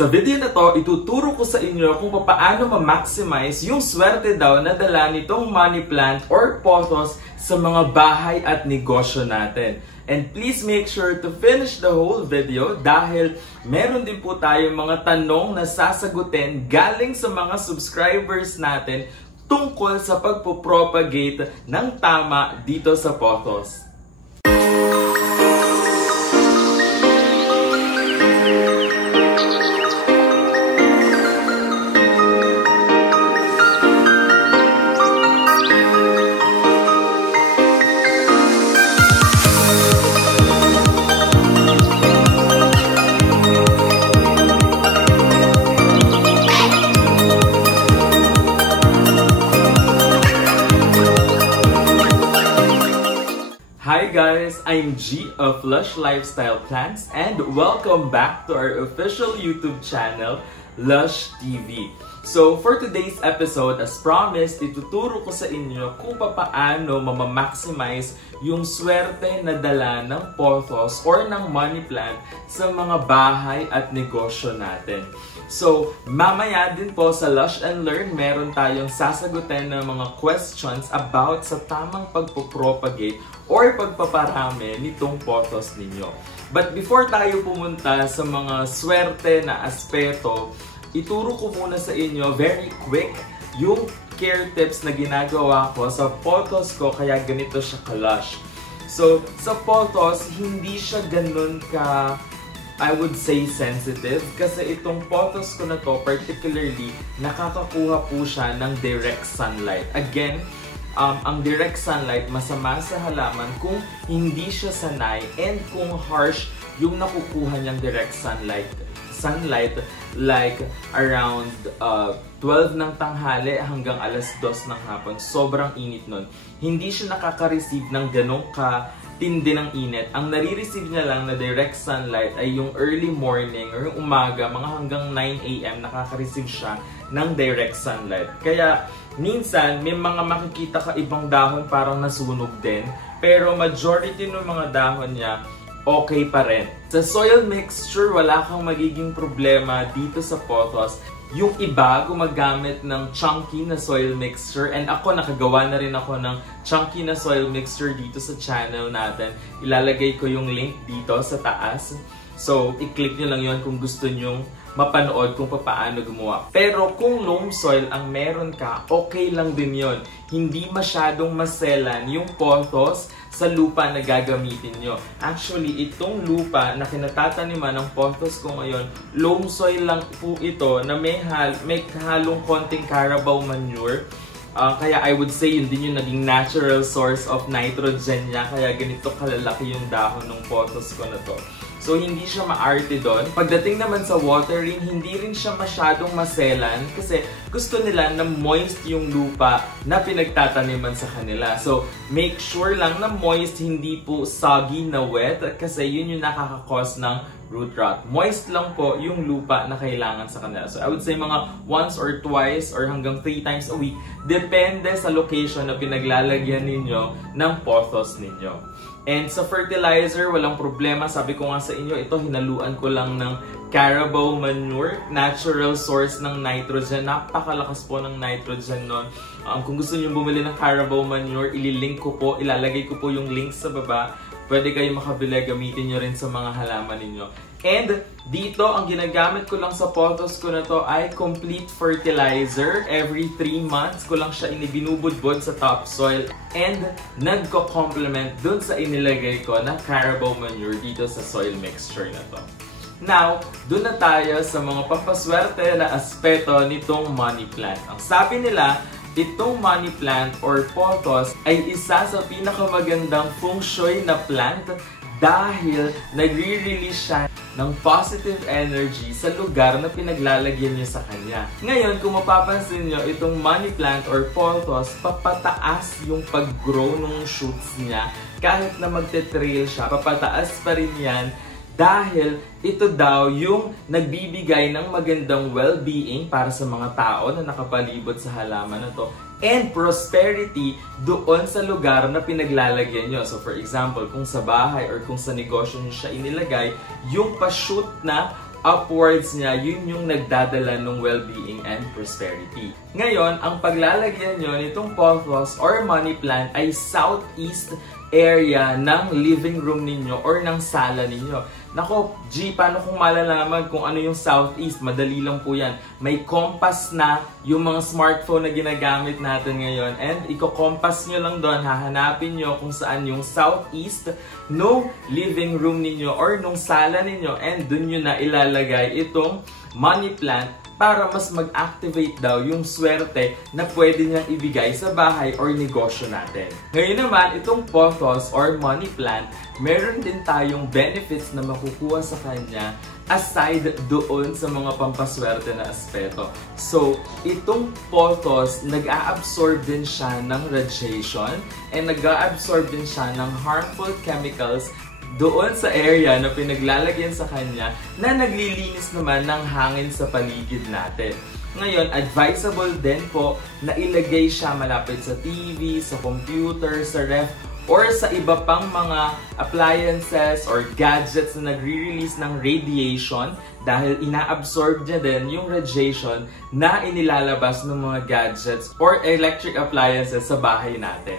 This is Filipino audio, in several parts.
Sa video na to, ituturo ko sa inyo kung paano ma-maximize yung swerte daw na dala nitong money plant or pothos sa mga bahay at negosyo natin. And please make sure to finish the whole video dahil meron din po tayong mga tanong na sasagutin galing sa mga subscribers natin tungkol sa pagpo-propagate ng tama dito sa pothos. Hi guys, I'm G of Lush Lifestyle Plants and welcome back to our official YouTube channel, Lush TV. So for today's episode, as promised, ituturo ko sa inyo kung paano maximize yung swerte na dala ng pothos or ng money plant sa mga bahay at negosyo natin. So, mamaya din po sa Lush and Learn, meron tayong sasagutin ng mga questions about sa tamang pagpo-propagate or pagpaparami nitong pothos ninyo. But before tayo pumunta sa mga swerte na aspeto, ituro ko muna sa inyo very quick yung care tips na ginagawa ko sa pothos ko kaya ganito siya ka-lush. So, sa pothos, hindi siya ganun ka I would say sensitive kasi itong pothos ko na to particularly nakakakuha po siya ng direct sunlight. Again, ang direct sunlight masama sa halaman kung hindi siya sanay and kung harsh yung nakukuha niyang direct sunlight like around 12 ng tanghali hanggang alas 2 ng hapon. Sobrang init nun. Hindi siya nakaka-receive ng ganong tindi ng init. Ang nare-receive niya lang na direct sunlight ay yung early morning or yung umaga, mga hanggang 9 AM, nakaka-receive siya ng direct sunlight. Kaya minsan, may mga makikita ka ibang dahon parang nasunog din, pero majority ng mga dahon niya okay pa rin. Sa soil mixture, wala kang magiging problema dito sa pothos. Yung iba, gumagamit ng chunky na soil mixture. And ako, nakagawa na rin ako ng chunky na soil mixture dito sa channel natin. Ilalagay ko yung link dito sa taas. So, i-click nyo lang yun kung gusto nyong mapanood kung paano gumawa. Pero kung loam soil ang meron ka, okay lang din yun. Hindi masyadong maselan yung pothos sa lupa na gagamitin nyo. Actually, itong lupa na kinatataniman ng pothos ko ngayon, loam soil lang po ito na may halong konting Carabao manure. Kaya I would say yun din yung naging natural source of nitrogen niya. Kaya ganito kalalaki yung dahon ng pothos ko na to. So, hindi siya maarte doon. Pagdating naman sa watering, hindi rin siya masyadong maselan kasi gusto nila na moist yung lupa na pinagtataniman sa kanila. So, make sure lang na moist, hindi po soggy na wet kasi yun yung nakaka-cause ng root rot. Moist lang po yung lupa na kailangan sa kanila. So, I would say mga once or twice or hanggang 3 times a week. Depende sa location na pinaglalagyan ninyo ng pothos ninyo. And sa fertilizer, walang problema. Sabi ko nga sa inyo, ito hinaluan ko lang ng Carabao manure. Natural source ng nitrogen. Napakalakas po ng nitrogen nun. Kung gusto niyo bumili ng Carabao manure, ilalagay ko po yung link sa baba. Pwede kayo makabili, gamitin nyo rin sa mga halaman ninyo. And dito, ang ginagamit ko lang sa pothos ko na to ay complete fertilizer. Every 3 months ko lang siya binubudbod sa topsoil. And nagko-complement dun sa inilagay ko na Carabao manure dito sa soil mixture na to. Now, dun na tayo sa mga pampaswerte na aspeto nitong money plant. Ang sabi nila, itong money plant or pothos ay isa sa pinakamagandang feng shui na plant dahil nagre-release siya ng positive energy sa lugar na pinaglalagyan niyo sa kanya. Ngayon, kung mapapansin niyo, itong money plant or pothos, papataas yung pag-grow ng shoots niya. Kahit na magte-trail siya, papataas pa rin yan dahil ito daw yung nagbibigay ng magandang well-being para sa mga tao na nakapalibot sa halaman na to. And prosperity doon sa lugar na pinaglalagyan nyo. So for example, kung sa bahay or kung sa negosyo nyo siya inilagay, yung pa-shoot na upwards niya, yun yung nagdadala ng well-being and prosperity. Ngayon, ang paglalagyan nyo nitong pothos or money plant ay southeast area ng living room ninyo or ng sala ninyo. Nako, G, paano kung malalaman kung ano yung southeast? Madali lang po yan. May compass na yung mga smartphone na ginagamit natin ngayon. And iko-compass nyo lang doon, hahanapin nyo kung saan yung southeast no living room ninyo or nung sala ninyo. And dun nyo na ilalagay itong money plant para mas mag-activate daw yung swerte na pwede niyang ibigay sa bahay or negosyo natin. Ngayon naman, itong pothos or money plant, meron din tayong benefits na makukuha sa kanya aside doon sa mga pampaswerte na aspeto. So, itong pothos, nag-a-absorb din siya ng radiation and nag-a-absorb din siya ng harmful chemicals doon sa area na pinaglalagyan sa kanya na naglilinis naman ng hangin sa paligid natin. Ngayon, advisable din po na ilagay siya malapit sa TV, sa computer, sa ref, or sa iba pang mga appliances or gadgets na nagre-release ng radiation dahil ina-absorb niya din yung radiation na inilalabas ng mga gadgets or electric appliances sa bahay natin.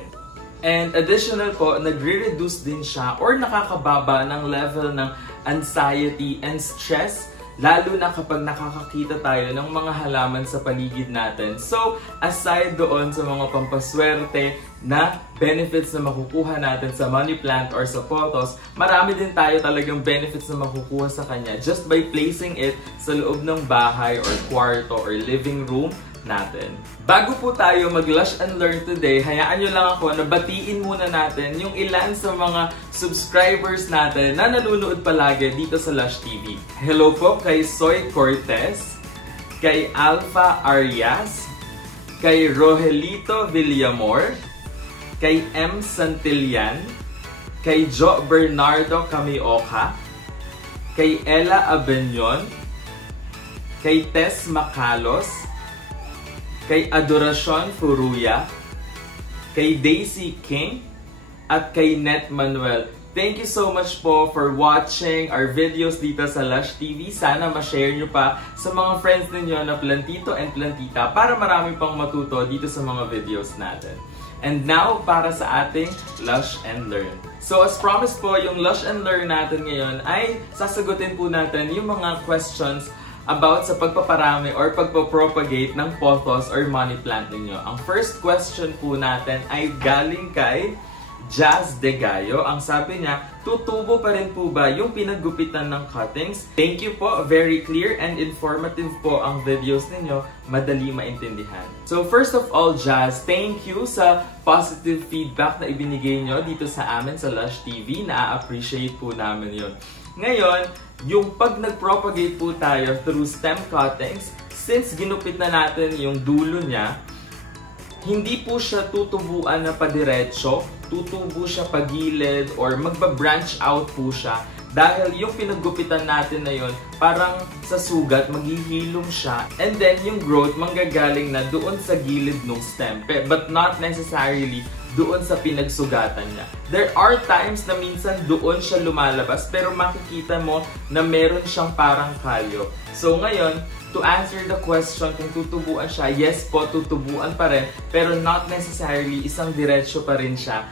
And additional po, nagre-reduce din siya or nakakababa ng level ng anxiety and stress, lalo na kapag nakakakita tayo ng mga halaman sa paligid natin. So, aside doon sa mga pampaswerte na benefits na makukuha natin sa money plant or sa pothos, marami din tayo talagang benefits na makukuha sa kanya just by placing it sa loob ng bahay or kwarto or living room natin. Bago po tayo mag-Lush and Learn today, hayaan nyo lang ako na batiin muna natin yung ilan sa mga subscribers natin na nanonood palagi dito sa Lush TV. Hello po kay Soy Cortez, kay Alpha Arias, kay Rogelito Villamor, kay M. Santillan, kay Jo Bernardo Camioca, kay Ella Abenyon, kay Tess Macalos, kay Adoracion Furuya, kay Daisy King, at kay Net Manuel. Thank you so much po for watching our videos dito sa Lush TV. Sana ma-share nyo pa sa mga friends ninyo na plantito and plantita para marami pang matuto dito sa mga videos natin. And now, para sa ating Lush and Learn. So as promised po, yung Lush and Learn natin ngayon ay sasagutin po natin yung mga questions about sa pagpaparami or pagpapropagate ng pothos or money plant ninyo. Ang first question po natin ay galing kay Jazz De Gallo. Ang sabi niya, tutubo pa rin po ba yung pinaggupitan ng cuttings? Thank you po. Very clear and informative po ang videos ninyo. Madali maintindihan. So first of all, Jazz, thank you sa positive feedback na ibinigay nyo dito sa amin sa Lush TV. Na-appreciate po namin yun. Ngayon, yung pag nag-propagate po tayo through stem cuttings, since ginupit na natin yung dulo niya, hindi po siya tutubuan na padiretso, tutubo siya pagilid or magba-branch out po siya. Dahil yung pinaggupitan natin na yun, parang sa sugat, maghihilom siya. And then yung growth manggagaling na doon sa gilid ng stem, but not necessarily doon sa pinagsugatan niya. There are times na minsan doon siya lumalabas pero makikita mo na meron siyang parang kalyo. So ngayon, to answer the question kung tutubuan siya, yes po, tutubuan pa rin pero not necessarily isang diretsyo pa rin siya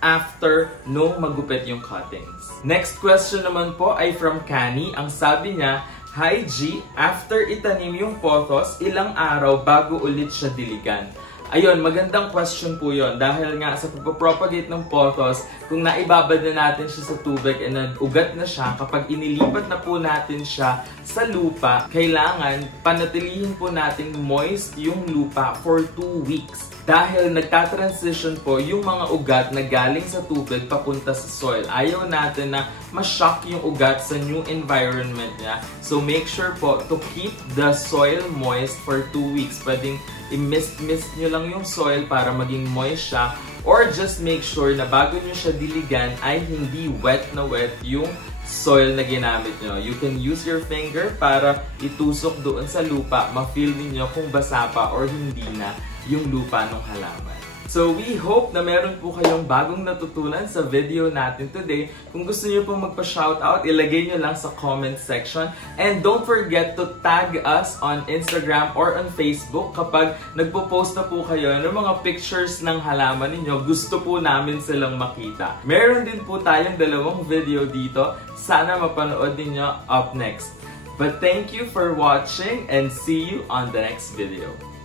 after nung magupit yung cuttings. Next question naman po ay from Kani. Ang sabi niya, Hi G, after itanim yung pothos, ilang araw bago ulit siya diligan? Ayun, magandang question po yon dahil nga sa pagpapropagate ng pothos, kung naibabad na natin siya sa tubig and nag-ugat na siya, kapag inilipat na po natin siya sa lupa, kailangan panatilihin po natin moist yung lupa for 2 weeks. Dahil nagtatransition po yung mga ugat na galing sa tubig papunta sa soil. Ayaw natin na ma-shock yung ugat sa new environment niya. So make sure po to keep the soil moist for 2 weeks. Pwedeng i-mist-mist nyo lang yung soil para maging moist siya. Or just make sure na bago nyo siya diligan ay hindi wet na wet yung soil na ginamit nyo. You can use your finger para itusok doon sa lupa, ma-feel ninyo kung basa pa or hindi na. yung lupa ng halaman. So we hope na meron po kayong bagong natutunan sa video natin today. Kung gusto niyo pong magpa-shoutout, ilagay niyo lang sa comment section. And don't forget to tag us on Instagram or on Facebook kapag nagpo-post na po kayo ng mga pictures ng halaman ninyo. Gusto po namin silang makita. Meron din po tayong 2 video dito. Sana mapanood ninyo up next. But thank you for watching and see you on the next video.